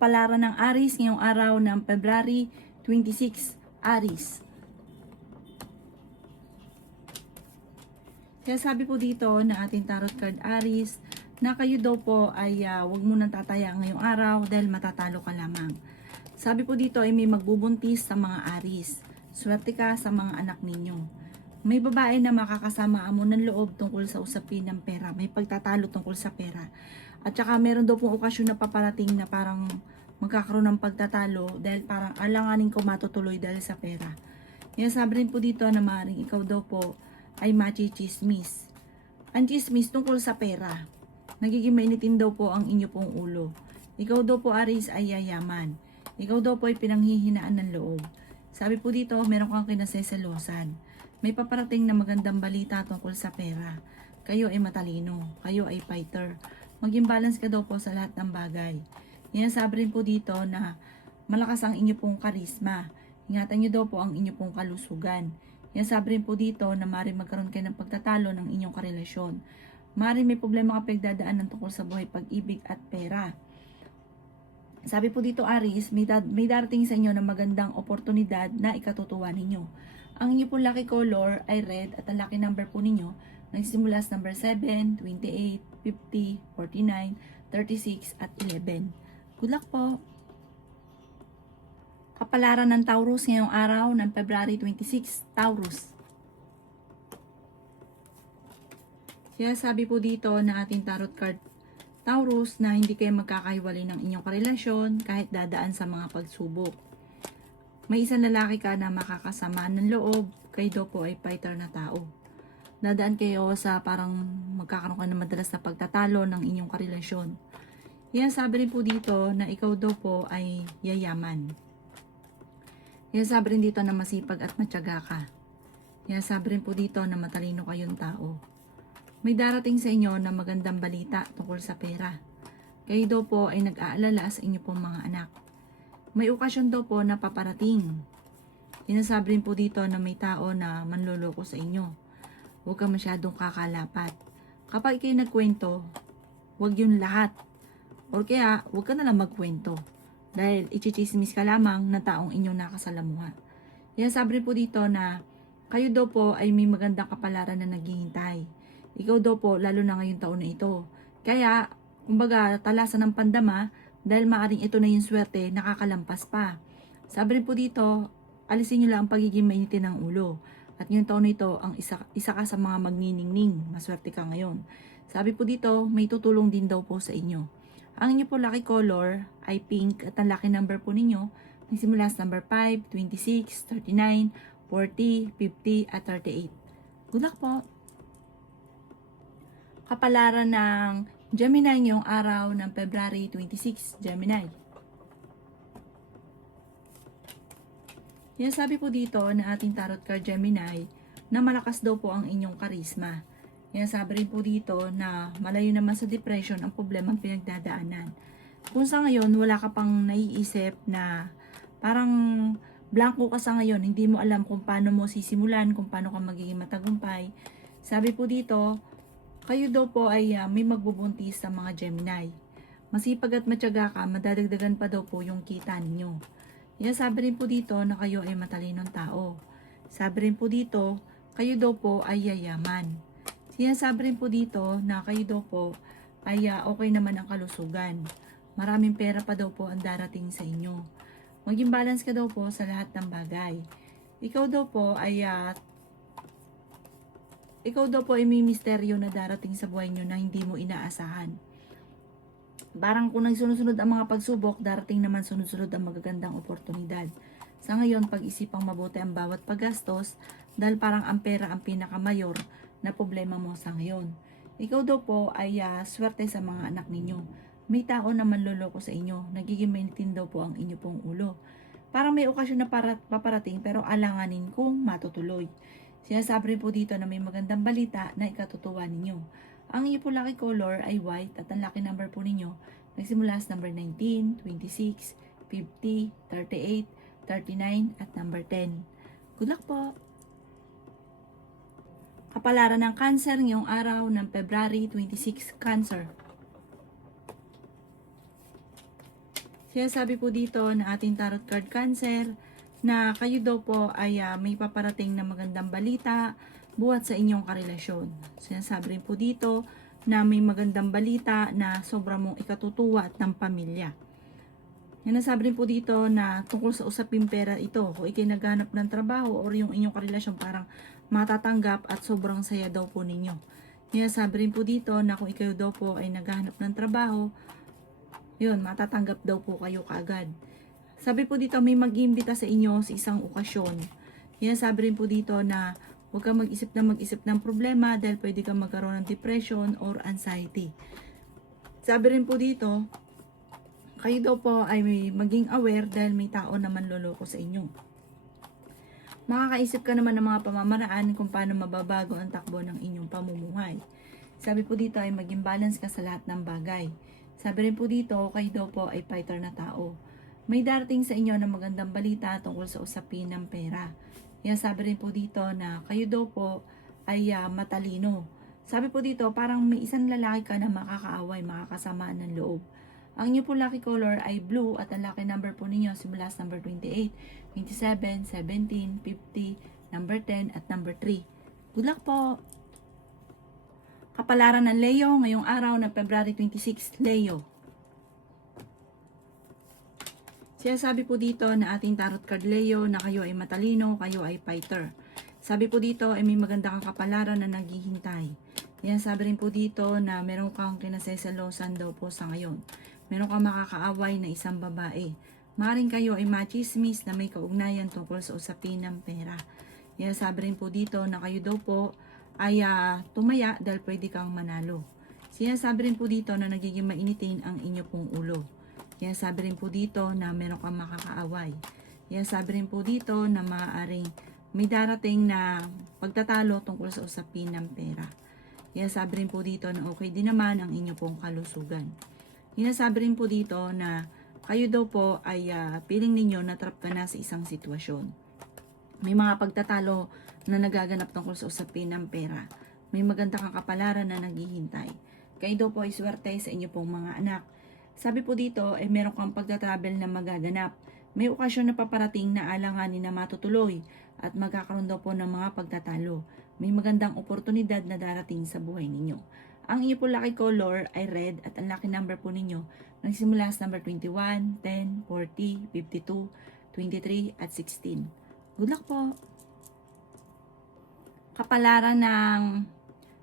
kapalaran ng Aries ngayong araw ng February 26, Aries. Kaya sabi po dito na ating tarot card Aries na kayo daw po ay huwag mo nang tataya ngayong araw dahil matatalo ka lamang. Sabi po dito ay may magbubuntis sa mga Aries. Swerte ka sa mga anak ninyo. May babae na makakasama mo ng loob tungkol sa usapin ng pera. May pagtatalo tungkol sa pera. At saka meron daw pong okasyon na paparating na parang magkakaroon ng pagtatalo dahil parang alanganin ko matutuloy dahil sa pera. Kaya sabi rin po dito na maaaring ikaw daw po ay machismis. Ang chismis tungkol sa pera. Nagiging mainitin daw po ang inyo pong ulo. Ikaw daw po Aries ay yayaman. Ikaw daw po ay pinanghihinaan ng loob. Sabi po dito meron kang kinaseselosan. May paparating na magandang balita tungkol sa pera. Kayo ay matalino. Kayo ay fighter. Maging balance ka daw po sa lahat ng bagay. Yan sabi rin po dito na malakas ang inyo pong karisma. Ingatan nyo daw po ang inyo pong kalusugan. Yan sabi rin po dito na maaaring magkaroon kayo ng pagtatalo ng inyong karelasyon. Maaaring may problema ka pagdadaanan tungkol sa buhay, pag-ibig at pera. Sabi po dito Aries, may darating sa inyo na magandang oportunidad na ikatutuwa ninyo. Ang inyo pong lucky color ay red at ang lucky number po ninyo nagsimula sa number 7, 28, 50, 49, 36 at 11. Good luck po! Kapalaran ng Taurus ngayong araw ng February 26, Taurus. Kaya sabi po dito na ating tarot card Taurus na hindi kayo magkakahiwalay ng inyong karelasyon kahit dadaan sa mga pagsubok. May isang lalaki ka na makakasama ng loob, kayo daw po ay fighter na tao. Dadaan kayo sa parang magkakaroon ka na madalas na pagtatalo ng inyong karelasyon. Yan sabi rin po dito na ikaw daw po ay yayaman. Yan sabi rin dito na masipag at matyaga ka. Yan sabi rin po dito na matalino kayong tao. May darating sa inyo na magandang balita tungkol sa pera. Kayo daw po ay nag-aalala sa inyo pong mga anak. May okasyon daw po na paparating. Sinasabi rin po dito na may tao na manloloko sa inyo. Huwag ka masyadong kakalapat. Kapag kayo nagkwento, huwag yun lahat. O kaya, huwag ka nalang magkwento. Dahil ichichismis ka lamang na taong inyong nakasalamuha. Kaya sabi rin po dito na kayo daw po ay may magandang kapalaran na naghihintay. Ikaw daw po, lalo na ngayong taon na ito. Kaya, kumbaga, talasan ng pandama, dahil maaring ito na yung swerte, nakakalampas pa. Sabi rin po dito, alisin nyo lang ang pagiging mainitin ng ulo. At yung taon na ito, ang isa ka sa mga magniningning. Maswerte ka ngayon. Sabi po dito, may tutulong din daw po sa inyo. Ang inyo po lucky color ay pink at ang lucky number po ninyo nagsimula sa number 5, 26, 39, 40, 50 at 38. Good luck po! Kapalaran ng Gemini ngayong araw ng February 26, Gemini. Yan sabi po dito na ating tarot card Gemini na malakas daw po ang inyong karisma. Yan sabi rin po dito na malayo naman sa depression ang problemang pinagdadaanan. Kung sa ngayon wala ka pang naiisip na parang blanco ka sa ngayon, hindi mo alam kung paano mo sisimulan, kung paano ka magiging matagumpay. Sabi po dito, kayo daw po ay may magbubuntis sa mga Gemini. Masipag at matyaga ka, madadagdagan pa daw po yung kita ninyo. Yan sabi rin po dito na kayo ay matalinong tao. Sabi rin po dito, kayo daw po ay yayaman. Sinasabi rin po dito na kayo daw po ay okay naman ang kalusugan. Maraming pera pa daw po ang darating sa inyo. Maging balance ka daw po sa lahat ng bagay. Ikaw daw po ay may misteryo na darating sa buhay nyo na hindi mo inaasahan. Parang kung nagsunod-sunod ang mga pagsubok, darating naman sunod-sunod ang magagandang oportunidad. Sa ngayon, pag-isipang mabuti ang bawat paggastos dahil parang ang pera ang pinakamayor na problema mo sa ngayon. Ikaw daw po ay swerte sa mga anak ninyo. May tao na manloloko sa inyo. Nagiging mainitin daw po ang inyo pong ulo. Parang may okasyon na paparating pero alanganin kung matutuloy. Sinasabi rin po dito na may magandang balita na ikatutuwa ninyo. Ang inyo po lucky color ay white at ang lucky number po ninyo nagsimula sa number 19, 26, 50, 38, 39 at number 10. Good luck po! Kapalaran ng Cancer ngayong araw ng February 26, Cancer. Sinasabi po dito na ating tarot card Cancer na kayo daw po ay may paparating na magandang balita buhat sa inyong karelasyon. Sinasabi rin po dito na may magandang balita na sobrang mong ikatutuwa at ng pamilya. Sinasabi rin po dito na tungkol sa usaping pera ito, kung ikay naghanap ng trabaho or yung inyong karelasyon parang matatanggap at sobrang saya daw po ninyo. Sinasabi rin po dito na kung ikaw daw po ay naghahanap ng trabaho, yun, matatanggap daw po kayo kaagad. Sabi po dito, may mag-iimbita sa inyo sa isang okasyon. Sinasabi rin po dito na huwag kang mag-isip ng problema dahil pwede kang magkaroon ng depression or anxiety. Sabi rin po dito, kayo daw po ay may maging aware dahil may tao na manloloko sa inyo. Makakaisip ka naman ng mga pamamaraan kung paano mababago ang takbo ng inyong pamumuhay. Sabi po dito ay maging balance ka sa lahat ng bagay. Sabi rin po dito, kayo daw po ay fighter na tao. May darating sa inyo na magandang balita tungkol sa usapin ng pera. Kaya sabi rin po dito na kayo daw po ay matalino. Sabi po dito, parang may isang lalaki ka na makakaaway, makakasama ng loob. Ang inyo po lucky color ay blue at ang lucky number po ninyo simula sa number 28, 27, 17, 50, number 10 at number 3. Good luck po! Kapalaran ng Leo ngayong araw na February 26, Leo. Sinasabi po dito na ating tarot card Leo na kayo ay matalino, kayo ay fighter. Sabi po dito ay may maganda kang kapalaran na naghihintay. Yan, sabi rin po dito na meron kang kinaseselosan daw po sa ngayon. Meron kang makakaaway na isang babae. Maaaring kayo ay machismis na may kaugnayan tungkol sa usapin ng pera. Yan, sabi rin po dito na kayo daw po ay tumaya dahil pwede kang manalo. Sinasabi rin po dito na nagiging mainitin ang inyo pong ulo. Yan, sabi rin po dito na meron kang makakaaway. Yan, sabi rin po dito na maaaring may darating na pagtatalo tungkol sa usapin ng pera. Yan, sabi rin po dito na okay din naman ang inyo pong kalusugan. Yan, sabi rin po dito na kayo daw po ay feeling ninyo na trap ka na sa isang sitwasyon. May mga pagtatalo na nagaganap tungkol sa usapin ng pera. May maganda kang kapalaran na naghihintay. Kayo daw po ay swerte sa inyo pong mga anak. Sabi po dito, meron kang pagta-travel na magaganap. May okasyon na paparating na alanganin na matutuloy at magkakaroon daw po ng mga pagtatalo. May magandang oportunidad na darating sa buhay ninyo. Ang inyo po lucky color ay red at ang lucky number po ninyo nagsimula sa number 21, 10, 40, 52, 23 at 16. Good luck po! Kapalaran ng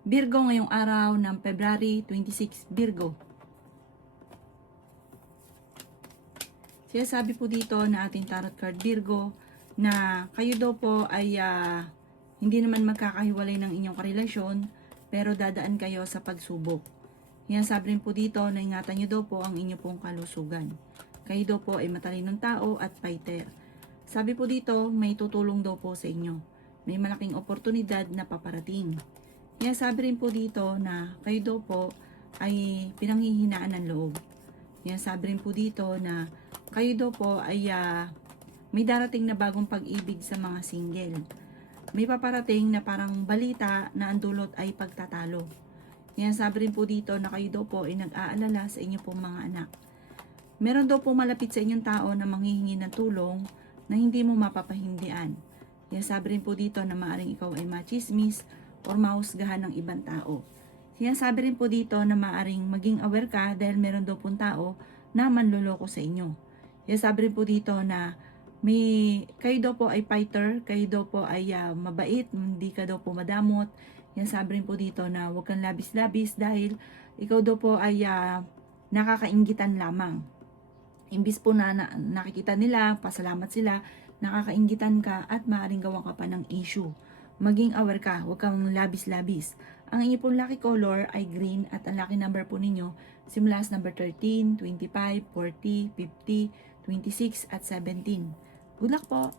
Virgo ngayong araw ng February 26, Virgo. Sabi po dito na ating tarot card Virgo na kayo daw po ay hindi naman magkakahiwalay ng inyong karelasyon pero dadaan kayo sa pagsubok. Yan, sabi rin po dito na ingatan nyo daw po ang inyong pong kalusugan. Kayo daw po ay matalinong tao at fighter. Sabi po dito may tutulong daw po sa inyo. May malaking oportunidad na paparating. Yan, sabi rin po dito na kayo daw po ay pinanghihinaan ng loob. Yan, sabi rin po dito na kayo daw po ay may darating na bagong pag-ibig sa mga single. May paparating na parang balita na ang dulot ay pagtatalo. Yan, sabi rin po dito na kayo daw po ay nag-aalala sa inyo pong mga anak. Meron daw po malapit sa inyong tao na manghihingi ng tulong na hindi mo mapapahindian. Yan, sabi rin po dito na maaaring ikaw ay machismis or mahusgahan ng ibang tao. Yan, sabi rin po dito na maaaring maging aware ka dahil meron daw pong tao na manloloko sa inyo. Yan, sabi rin po dito na kayo daw po ay fighter, kayo daw po ay mabait, hindi ka daw po madamot. Yan, sabi rin po dito na huwag kang labis-labis dahil ikaw daw po ay nakakainggitan lamang. Imbis po na nakikita nila, pasalamat sila, nakakainggitan ka at maaaring gawan ka pa ng issue. Maging aware ka, huwag kang labis-labis. Ang inyo pong lucky color ay green at ang lucky number po ninyo simula sa number 13, 25, 40, 50, 26 at 17. Good luck po!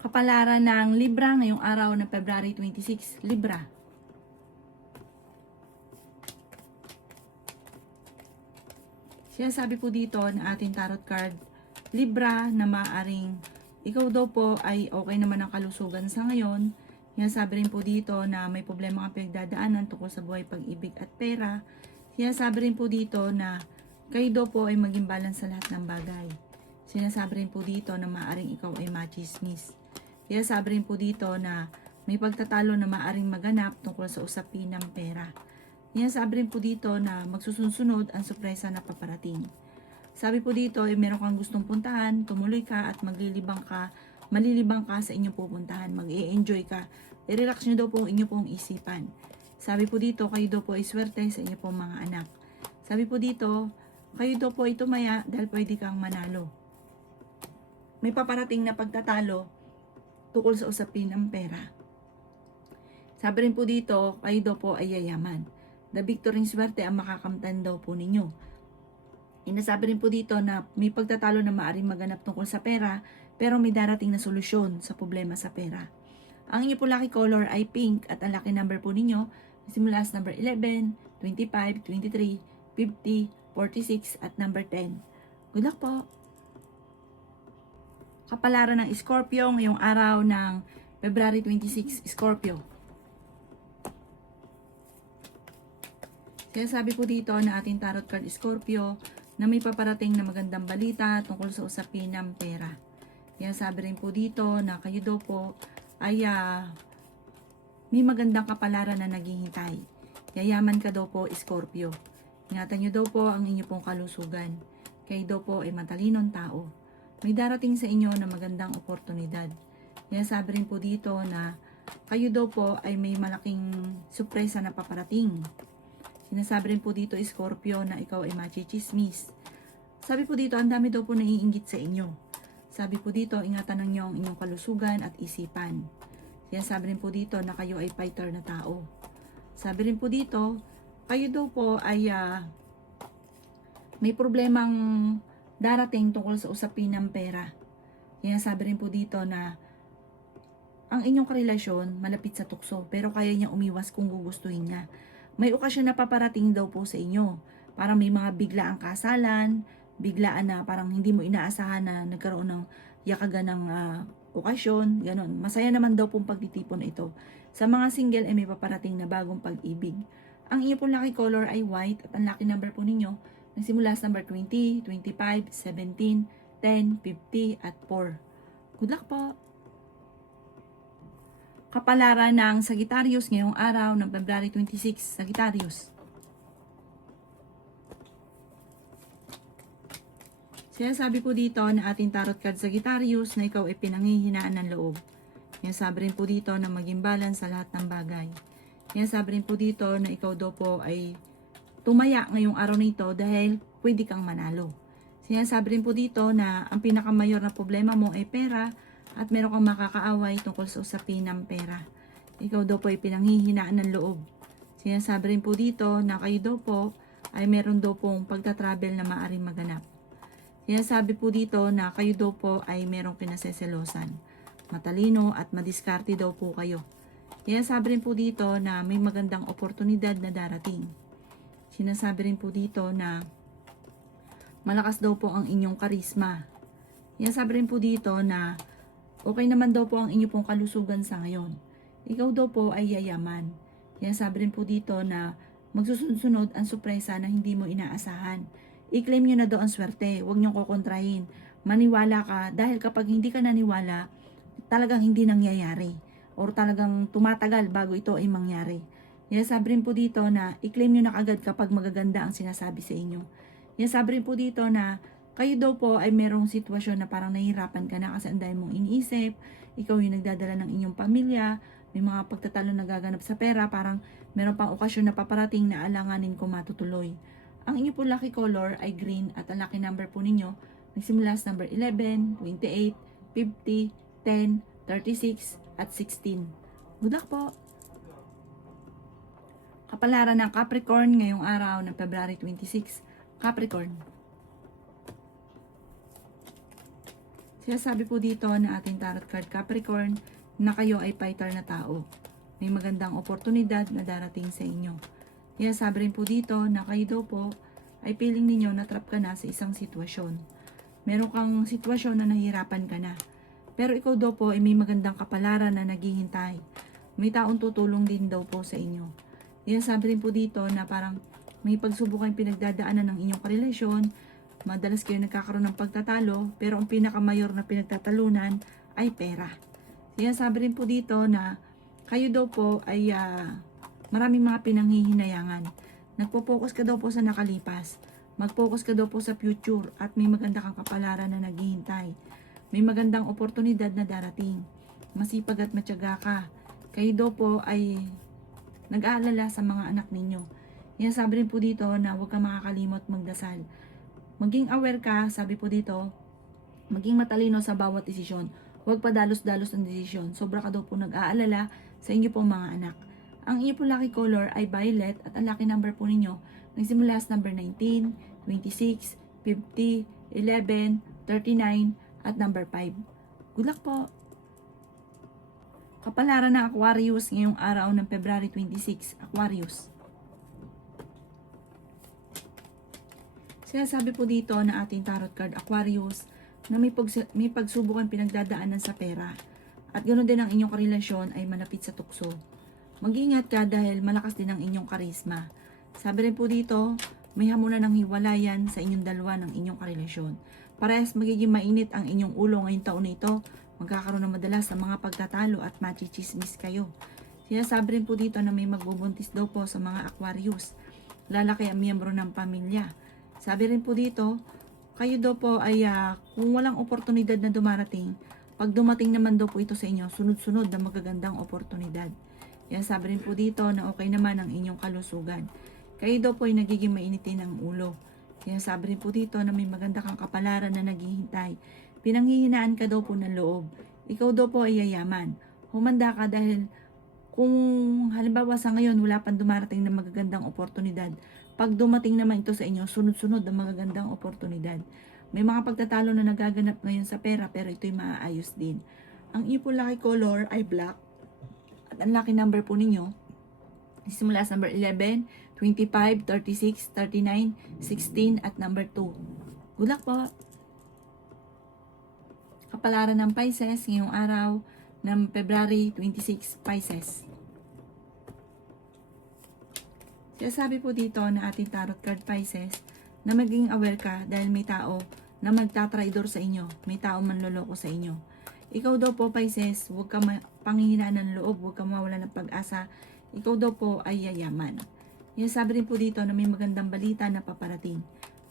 Kapalaran ng Libra ngayong araw ng February 26, Libra. Sinasabi po dito na ating tarot card, Libra, na maaaring ikaw daw po ay okay naman ang kalusugan sa ngayon. Sinasabi rin po dito na may problema kang pinagdadaanan tungkol sa buhay, pag-ibig at pera. Sinasabi rin po dito na Kayo daw po ay maging balance sa lahat ng bagay. Sinasabi rin po dito na maaring ikaw ay machismis. Sinasabi rin po dito na may pagtatalo na maaring maganap tungkol sa usapin ng pera. Sinasabi rin po dito na magsusunod ang sorpresa na paparating. Sabi po dito ay meron kang gustong puntahan, tumuloy ka at malilibang ka sa inyong pupuntahan, mag-i-enjoy ka. I-relax nyo daw po ang inyong pong isipan. Sabi po dito, kayo daw po ay swerte sa inyong pong mga anak. Sabi po dito, kayo daw po ay tumaya dahil pwede kang manalo. May paparating na pagtatalo tungkol sa usapin ng pera. Sabi rin po dito, kayo daw po ay yayaman. The victory swerte ang makakamtan daw po ninyo. Inasabi rin po dito na may pagtatalo na maaaring maganap tungkol sa pera, pero may darating na solusyon sa problema sa pera. Ang inyo po lucky color ay pink at ang lucky number po ninyo simula sa number 11, 25, 23, 50, 46 at number 10. Good luck po! Kapalaran ng Scorpio ngayong araw ng February 26, Scorpio. Kaya sabi po dito na ating tarot card Scorpio na may paparating na magandang balita tungkol sa usapin ng pera. Kaya sabi rin po dito na kayo daw po ay may magandang kapalaran na naghihintay. Yayaman ka daw po Scorpio. Ingatan nyo daw po ang inyo pong kalusugan. Kayo daw po ay matalinong tao. May darating sa inyo na magandang oportunidad. Kaya sabi rin po dito na kayo daw po ay may malaking sorpresa na paparating. Sinasabi rin po dito Scorpio na ikaw ay machichismis. Sabi po dito, ang dami daw po naiinggit sa inyo. Sabi po dito, ingatan ninyo ang inyong kalusugan at isipan. Sinasabi rin po dito na kayo ay fighter na tao. Sabi rin po dito, kayo daw po ay may problemang darating tungkol sa usapin ng pera. Sinasabi rin po dito na ang inyong karelasyon malapit sa tukso, pero kaya niya umiwas kung gugustuhin niya. May okasyon na paparating daw po sa inyo. Parang may mga biglaang kasalan, biglaan na parang hindi mo inaasahan na nagkaroon ng yakagan ng okasyon, ganon. Masaya naman daw pong pagtitipon ito. Sa mga single ay may paparating na bagong pag-ibig. Ang inyo pong lucky color ay white at ang lucky number po ninyo nagsimula sa number 20, 25, 17, 10, 50 at 4. Good luck po! Kapalaran ng Sagittarius ngayong araw ng February 26, Sagittarius. Sinasabi po dito na ating tarot card Sagittarius na ikaw ay pinanghihinaan ng loob. Sinasabi rin po dito na maging balance sa lahat ng bagay. Sinasabi rin po dito na ikaw daw po ay tumaya ngayong araw nito dahil pwede kang manalo. Sinasabi rin po dito na ang pinakamayor na problema mo ay pera at meron kang makakaaway tungkol sa usapin ng pera. Ikaw daw po ay pinanghihinaan ng loob. Sinasabi rin po dito na kayo daw po ay meron daw pong pagta-travel na maaaring maganap. Sinasabi po dito na kayo daw po ay merong pinaseselosan. Matalino at madiskarte daw po kayo. Sinasabi rin po dito na may magandang oportunidad na darating. Sinasabi rin po dito na malakas daw po ang inyong karisma. Sinasabi rin po dito na okay naman daw po ang inyong pong kalusugan sa ngayon. Ikaw daw po ay yayaman. Sinasabi rin po dito na magsusunod ang sorpresa na hindi mo inaasahan. I-claim nyo na daw ang swerte. Huwag nyo kukontrahin. Maniwala ka dahil kapag hindi ka naniwala, talagang hindi nangyayari. Or talagang tumatagal bago ito ay mangyari. Sabi rin po dito na i-claim nyo na agad kapag magaganda ang sinasabi sa inyo. Sabi rin po dito na kayo daw po ay merong sitwasyon na parang nahihirapan ka na kasi ang dami mong iniisip. Ikaw yung nagdadala ng inyong pamilya. May mga pagtatalo na gaganap sa pera. Parang meron pang okasyon na paparating na alanganin kung matutuloy. Ang inyo po lucky color ay green at ang lucky number po ninyo nagsimula sa number 11, 28, 50, 10, 36 at 16. Good luck po! Kapalaran ng Capricorn ngayong araw ng February 26. Capricorn. Sinasabi po dito na ating tarot card Capricorn na kayo ay fighter na tao. May magandang oportunidad na darating sa inyo. Sabi rin po dito na kayo daw po ay feeling ninyo na trap ka na sa isang sitwasyon. Meron kang sitwasyon na nahihirapan ka na. Pero ikaw daw po ay may magandang kapalaran na naghihintay. May taong tutulong din daw po sa inyo. Sabi rin po dito na parang may pagsubok kayong pinagdadaanan ng inyong karelasyon, madalas kayo nagkakaroon ng pagtatalo, pero ang pinakamayor na pinagtatalunan ay pera. Sinasabi rin po dito na kayo daw po ay maraming mga pinanghihinayangan. Nagpo-focus ka daw po sa nakalipas. Mag-focus ka daw po sa future at may maganda kang kapalaran na naghihintay. May magandang oportunidad na darating. Masipag at matyaga ka. Kayo daw po ay nag-aalala sa mga anak ninyo. Sabi rin po dito na huwag kang makakalimot magdasal. Maging aware ka, sabi po dito, maging matalino sa bawat desisyon. Huwag padalos-dalos ng desisyon. Sobra ka daw po nag-aalala sa inyo pong mga anak. Ang inyo po lucky color ay violet at ang lucky number po ninyo nagsimula sa number 19, 26, 50, 11, 39, at number 5. Good luck po! Kapalaran ng Aquarius ngayong araw ng February 26, Aquarius. Sinasabi po dito na ating tarot card Aquarius na may pagsubok ang pinagdadaanan sa pera. At ganoon din ang inyong karelasyon ay malapit sa tukso. Mag-ingat ka dahil malakas din ang inyong karisma. Sabi rin po dito, may hamunan ng hiwalayan sa inyong dalawa ng inyong karelasyon. Parehas magiging mainit ang inyong ulo ngayong taon na ito. Magkakaroon ng madalas ng mga pagtatalo at machichismis kayo. Sinasabi rin po dito na may magbubuntis daw po sa mga Aquarius. Lalaki ang miyembro ng pamilya. Sabi rin po dito, kayo daw po ay kung walang oportunidad na dumarating, pag dumating naman daw po ito sa inyo, sunod-sunod na magagandang oportunidad. Sabi rin po dito na okay naman ang inyong kalusugan. Kayo daw po ay nagiging mainitin ang ulo. Sabi rin po dito na may maganda kang kapalaran na naghihintay. Pinanghihinaan ka daw po ng loob. Ikaw daw po ay yayaman. Humanda ka dahil kung halimbawa sa ngayon wala pang dumarating na magagandang oportunidad, pag dumating naman ito sa inyo, sunod-sunod na magagandang oportunidad. May mga pagtatalo na nagaganap ngayon sa pera pero ito'y maaayos din. Ang iyo po lucky color ay black. At ang lucky number po ninyo, simula sa number 11, 25, 36, 39, 16 at number 2. Good luck po! Kapalaran ng Pisces ngayong araw ng February 26, Pisces. Sabi po dito na ating tarot card Pisces na maging aware ka dahil may tao na magtatraidor sa inyo, may tao manloloko sa inyo. Ikaw daw po Pisces, huwag ka panghihinaan ng loob, huwag ka mawala ng pag-asa. Ikaw daw po ay yayaman. Sabi rin po dito na may magandang balita na paparating.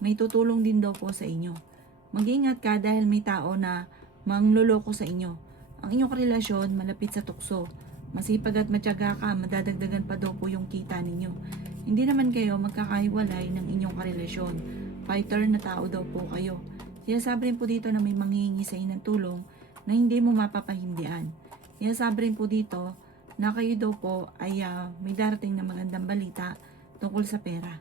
May tutulong din daw po sa inyo. Mag-ingat ka dahil may tao na mangloloko sa inyo. Ang inyong relasyon malapit sa tukso. Masipag at matyaga ka, madadagdagan pa daw po yung kita ninyo. Hindi naman kayo magkakahiwalay ng inyong karelasyon. Fighter na tao daw po kayo. Sabi rin po dito na may manghihingi sa inyo ng tulong na hindi mo mapapahindian. Sabi rin po dito na kayo daw po ay may darating na magandang balita tungkol sa pera.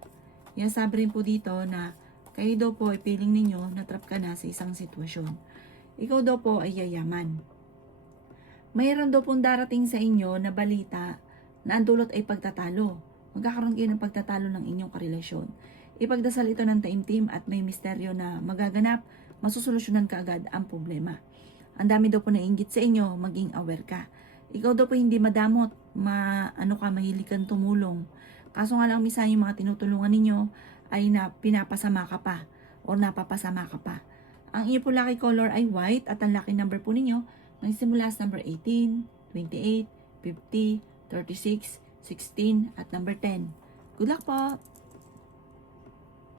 Sabi rin po dito na kayo daw po ay feeling ninyo na trap ka na sa isang sitwasyon. Ikaw daw po ay yayaman. Mayroon daw pong darating sa inyo na balita na ang dulot ay pagtatalo. Magkakaroon kayo ng pagtatalo ng inyong karelasyon. Ipagdasal ito ng taimtim at may misteryo na magaganap, masusolusyonan ka agad ang problema. Ang dami daw po nainggit sa inyo, maging aware ka. Ikaw daw po hindi madamot, mahilig kang tumulong. Kaso nga lang minsan yung mga tinutulungan ninyo ay pinapasama ka pa o napapasama ka pa. Ang iyo po lucky color ay white at ang lucky number po ninyo nagsimula sa number 18, 28, 50, 36, 16 at number 10. Good luck po!